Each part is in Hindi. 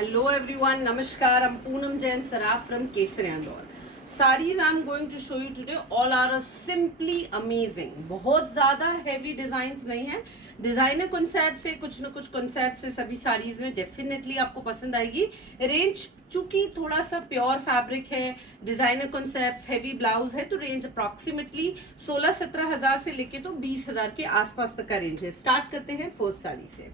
Hello everyone, Namaskar. I'm Poonam Jain Saraf from Kesari Andor. Sarees I'm going to show you today all are simply amazing. बहुत ज़्यादा heavy designs नहीं है. डिजाइनर कॉन्सेप्ट से कुछ न कुछ कॉन्सेप्ट से सभी साड़ीज में डेफिनेटली आपको पसंद आएगी. रेंज चूंकि थोड़ा सा प्योर फैब्रिक है, डिजाइनर कॉन्सेप्ट, हेवी ब्लाउज है, तो रेंज अप्रोक्सीमेटली 16-17 हजार से लेके तो 20 हजार के आसपास तक का रेंज है. स्टार्ट करते हैं फर्स्ट साड़ी से.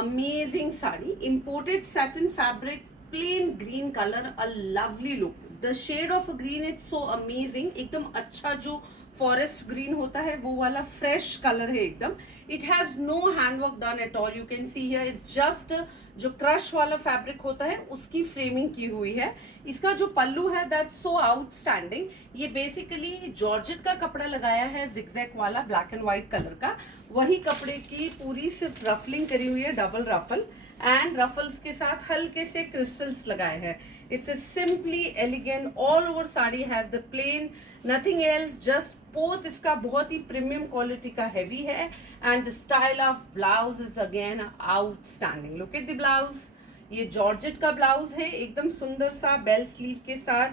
Amazing sari, imported satin fabric, plain green color, a lovely look. The shade of green is so amazing. एकदम अच्छा जो फॉरेस्ट ग्रीन होता है वो वाला फ्रेश कलर है एकदम. It has no handwork done at all. You can see here is just जो क्रश वाला फैब्रिक होता है उसकी फ्रेमिंग की हुई है. इसका जो पल्लू है दैट्स सो आउटस्टैंडिंग. ये बेसिकली जॉर्जेट का कपड़ा लगाया है, जिगजैग वाला ब्लैक एंड व्हाइट कलर का. वही कपड़े की पूरी सिर्फ रफलिंग करी हुई है, डबल रफल, एंड रफल्स के साथ हल्के से क्रिस्टल्स लगाए हैं. It's a simply elegant, all over sari has the plain, nothing else, just both. इसका बहुत ही प्रीमियम क्वालिटी का हैवी है, and the style of blouse is again outstanding. Look at the blouse. ये जॉर्जेट का ब्लाउज है, एकदम सुंदर सा बेल स्लीव के साथ,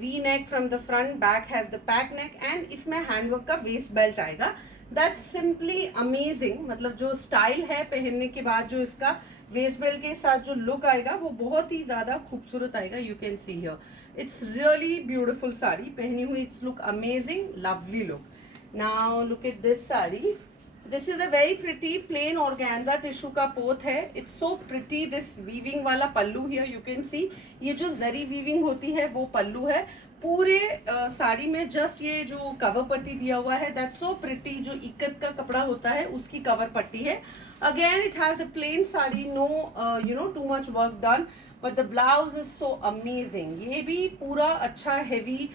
V neck from the front, back has the pack neck, and इसमें हैंडवर्क का वेस्ट बेल्ट आएगा. That's simply amazing. मतलब जो स्टाइल है पहनने के बाद जो इसका वेस्ट बेल्ट के साथ जो लुक आएगा वो बहुत ही ज्यादा खूबसूरत आएगा. You can see here it's really beautiful sari पहनी हुई. It's look amazing, lovely look. Now look at this sari. This is a very pretty plain organza tissue का पोत है. It's so pretty. This weaving वाला pallu here you can see. ये जो जरी वीविंग होती है वो पल्लू है. पूरे साड़ी में जस्ट ये जो कवर पट्टी दिया हुआ है दैट्स सो प्रिटी. जो इक्कत का कपड़ा होता है उसकी कवर पट्टी है. Again, it has a plain sari, no, too much work done, but the blouse is so amazing. ये भी पूरा अच्छा heavy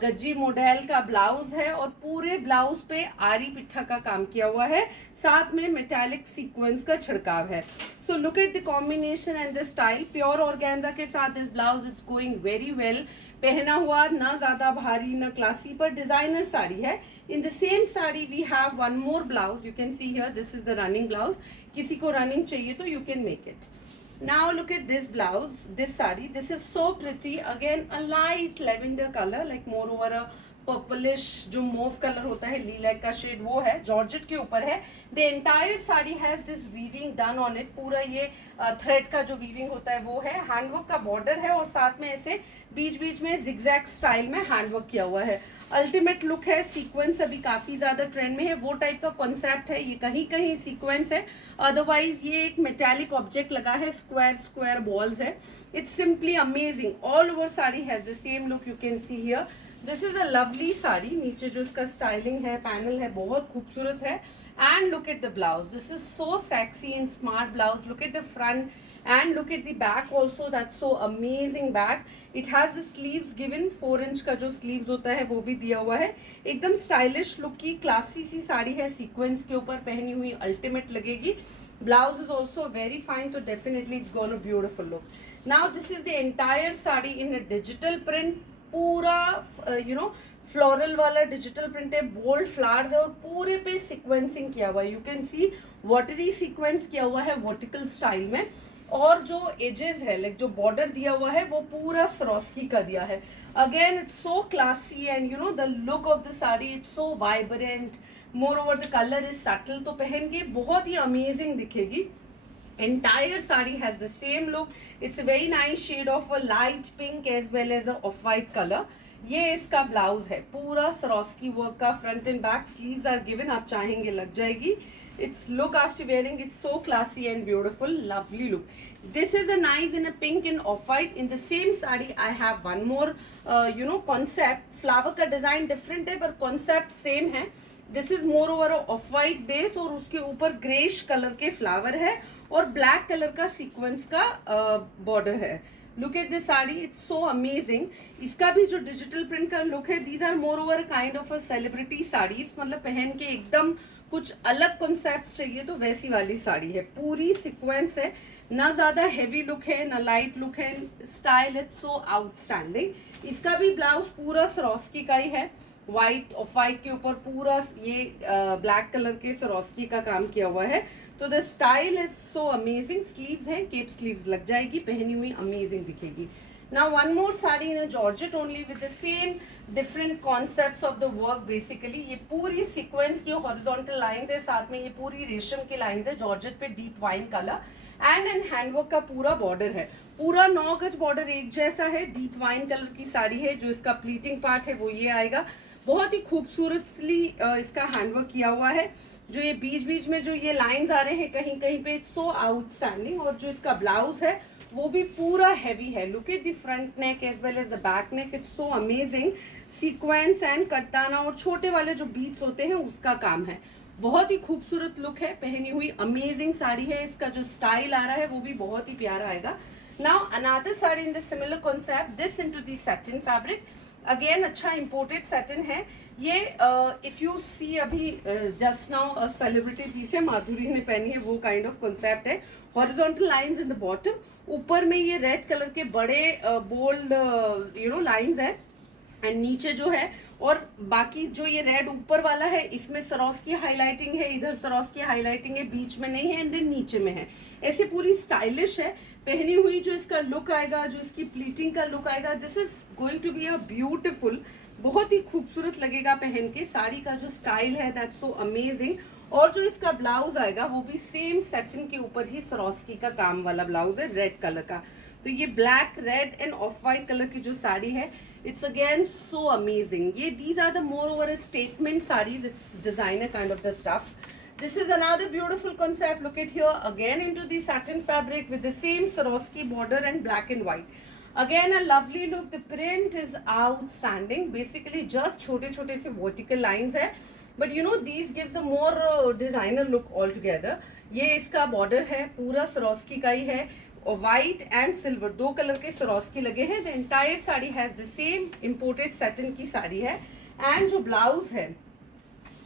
गज्जी मॉडल का ब्लाउज है और पूरे ब्लाउज पे आरी पिट्ठा का काम किया हुआ है, साथ में मेटालिक सीक्वेंस का छिड़काव है. So look at the combination and the style. Pure organza के साथ this blouse is going very well. पहना हुआ ना ज्यादा भारी ना क्लासी, पर डिजाइनर साड़ी है. In the same sari we have one more blouse. You can see here this is the running blouse. किसी को running चाहिए तो you can make it. Now look at this blouse, this sari. This is so pretty. Again a light lavender color, like more over a purplish जो मोव कलर होता है, लीलैक का शेड वो है. जॉर्जेट के ऊपर है. The entire sari has this weaving done on it. पूरा ये थ्रेड का जो वीविंग होता है वो है. हैंडवर्क का बॉर्डर है और साथ में ऐसे बीच बीच में जिगजैग स्टाइल में हैंडवर्क किया हुआ है. अल्टीमेट लुक है. सीक्वेंस अभी काफी ज्यादा ट्रेंड में है, वो टाइप का कॉन्सेप्ट है. ये कहीं कहीं सीक्वेंस है, अदरवाइज ये एक मेटालिक ऑब्जेक्ट लगा है. स्क्वायर स्क्वायर बॉल्स है. It's simply amazing. All over sari has the same look. You can see here this is a lovely sari. नीचे जो इसका स्टाइलिंग है, पैनल है, बहुत खूबसूरत है. And look at the blouse. This is so sexy and smart blouse. Look at the front and look at the back also. That's so amazing back. It has the sleeves given. 4 inch का जो sleeves होता है वो भी दिया हुआ है. एकदम स्टाइलिश लुक की क्लासी सी साड़ी है. सीक्वेंस के ऊपर पहनी हुई अल्टीमेट लगेगी. Blouse is also very fine, so definitely it's gonna beautiful look. Now this is the entire sari in a digital print. पूरा फ्लोरल वाला डिजिटल प्रिंट है. बोल्ड फ्लावर्स है और पूरे पे सीक्वेंसिंग किया हुआ है. You can C watery sequence किया हुआ है वर्टिकल स्टाइल में. और जो एजेस है, लाइक जो बॉर्डर दिया हुआ है वो पूरा सरोस्की का दिया है. Again it's so classy and the look of the sari it's so vibrant. More over the colour is subtle, तो पहन के बहुत ही अमेजिंग दिखेगी. Entire saree has the same look. It's a very nice shade of a light pink as well as a off-white color. ये इसका ब्लाउज है. पूरा सरोस्की वर्क का. Front and back sleeves are given. आप चाहेंगे लग जाएगी. It's look after wearing. It's so classy and beautiful. Lovely look. This is a nice in a pink and off-white. In the same saree, I have one more, concept. Flower का design different है, पर concept same है. This is more over a off-white base और उसके ऊपर ग्रेश कलर के फ्लावर है और ब्लैक कलर का सीक्वेंस का बॉर्डर है. Look at this sari. It's so amazing. इसका भी जो डिजिटल प्रिंट का लुक है, these are more over kind of a celebrity saris. मतलब पहन के एकदम कुछ अलग कॉन्सेप्ट चाहिए तो वैसी वाली साड़ी है. पूरी सीक्वेंस है. ना ज्यादा हेवी लुक है ना लाइट लुक है. Style is so outstanding. इसका भी ब्लाउज पूरा सरोस्की का ही है. व्हाइट ऑफ व्हाइट के ऊपर पूरा ये ब्लैक कलर के सरोस्की का काम किया हुआ है. तो the style is so amazing. Sleeves है, केप स्लीव्स लग जाएगी, पहनी हुई अमेजिंग दिखेगी। Now one more sari in a georgette only with the same different concepts of the work basically। ये पूरी सीक्वेंस की हॉरिजॉन्टल लाइंस है, साथ में ये पूरी रेशम की लाइंस है, जॉर्जेट पे deep wine colour and handwork का पूरा बॉर्डर है। पूरा 9 गज बॉर्डर एक जैसा है, डीप वाइन कलर की साड़ी है। जो इसका प्लीटिंग पार्ट है वो ये आएगा, बहुत ही खूबसूरतली इसका हैंडवर्क किया हुआ है। जो ये बीच बीच में जो ये लाइंस आ रहे हैं कहीं कहीं पे, सो आउटस्टैंडिंग। और जो इसका ब्लाउज है वो भी पूरा हैवी है। Look at the front neck as well as the back neck, it's so amazing. Sequence and कट्टाना और छोटे वाले जो बीट्स होते हैं उसका काम है। बहुत ही खूबसूरत लुक है, पहनी हुई अमेजिंग साड़ी है। इसका जो स्टाइल आ रहा है वो भी बहुत ही प्यारा आएगा। Now another sari in the similar concept, this into the satin fabric. Again अच्छा इंपोर्टेड सैटिन है ये। इफ यू सी अभी जस्ट नाउ सेलिब्रिटी पीस है, माधुरी ने पहनी है, वो काइंड ऑफ कॉन्सेप्ट है। Horizontal lines in the bottom, ऊपर में ये रेड कलर के बड़े बोल्ड लाइंस है एंड नीचे जो है, और बाकी जो ये रेड ऊपर वाला है इसमें सरोस की हाईलाइटिंग है, इधर सरोस की हाईलाइटिंग है, बीच में नहीं है एंड देन नीचे में है। ऐसे पूरी स्टाइलिश है पहनी हुई। जो इसका लुक आएगा, जो इसकी प्लीटिंग का लुक आएगा, this is going to be a beautiful, बहुत ही खूबसूरत लगेगा पहन के। साड़ी का जो स्टाइल है दैट्स सो अमेजिंग। और जो इसका ब्लाउज आएगा वो भी सेम सैटिन के ऊपर ही सरोस्की का काम वाला ब्लाउज है, रेड कलर का। तो ये black, red and off white colour की जो साड़ी है, इट्स अगेन सो अमेजिंग। ये these are the more over statement saris, it's designer kind of the stuff. This is another beautiful concept. Look at here, again into the satin fabric with the same Swarovski border and black and white. Again a lovely look. The print is outstanding. Basically just छोटे छोटे से vertical lines है, but you know these gives a more designer look altogether. ये इसका border है, पूरा Swarovski का ही है, और white and silver दो कलर के Swarovski लगे हैं। The entire sari has the same imported satin की साड़ी है। and जो blouse है,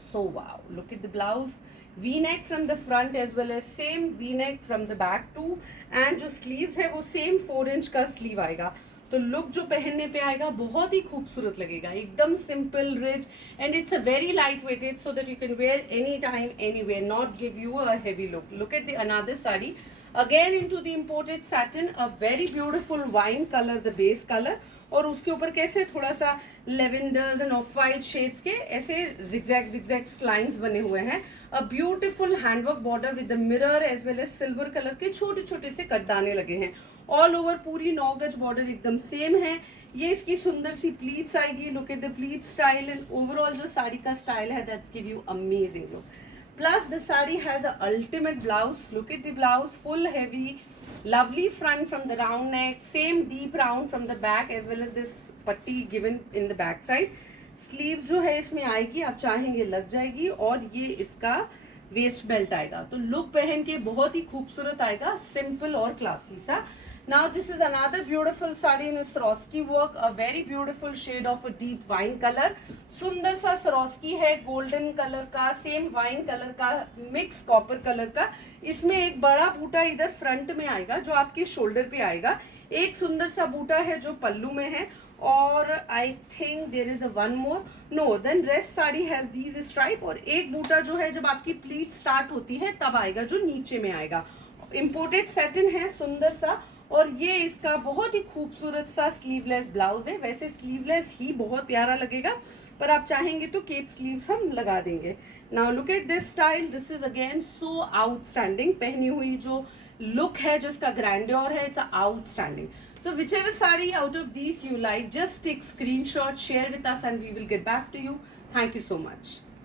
so wow, look at the blouse, V-neck from the front as well as same V-neck from the back too, and जो sleeves है वो same 4 इंच का sleeve आएगा। तो लुक जो पहनने पे आएगा बहुत ही खूबसूरत लगेगा, एकदम simple rich and it's a very light weighted so that you can wear any time anywhere, not give you a heavy look. Look at the another sari, again into the imported satin, a very beautiful wine colour, the base colour, और उसके ऊपर कैसे थोड़ा सा lavenders and off white shades के ऐसे जिगजैग लाइंस बने हुए हैं। A beautiful handwork border with the mirror as well as silver colour के छोटे छोटे से कटदाने लगे हैं। ऑल ओवर पूरी 9 गज बॉर्डर एकदम सेम है। ये इसकी सुंदर सी प्लीट्स आएगी। Look at the pleat style and overall जो साड़ी का स्टाइल है that's give you amazing look. Plus the sari has a ultimate blouse. Look at the blouse, full heavy, lovely front from the round neck, same deep round from the back as well as this patti given in the back side. sleeves जो है इसमें आएगी, आप चाहेंगे लग जाएगी, और ये इसका वेस्ट बेल्ट आएगा। तो लुक पहन के बहुत ही खूबसूरत आएगा, सिंपल और क्लासी सा। Now this is another beautiful sari in Swarovski work, a very beautiful shade of a deep wine color. सुंदर सा Swarovski है, गोल्डन कलर का, सेम वाइन कलर का, मिक्स कॉपर कलर का। इसमें एक बड़ा बूटा इधर फ्रंट में आएगा जो आपके शोल्डर पे आएगा। एक सुंदर सा बूटा है जो पल्लू में है, और I think there is a one more, no then rest sari has these stripe. और एक बूटा जो है जब आपकी प्लीट स्टार्ट होती है तब आएगा, जो नीचे में आएगा। इम्पोर्टेड सैटिन है सुंदर सा, और ये इसका बहुत ही खूबसूरत सा स्लीवलेस ब्लाउज है। वैसे स्लीवलेस ही बहुत प्यारा लगेगा, पर आप चाहेंगे तो केप स्लीव्स हम लगा देंगे। Now look at this style, this is again so outstanding. पहनी हुई जो लुक है, जो इसका ग्रैंड्योर है, it's outstanding. So whichever saree out of these you like, just take screenshot, share with us and we will get back to you. Thank you so much.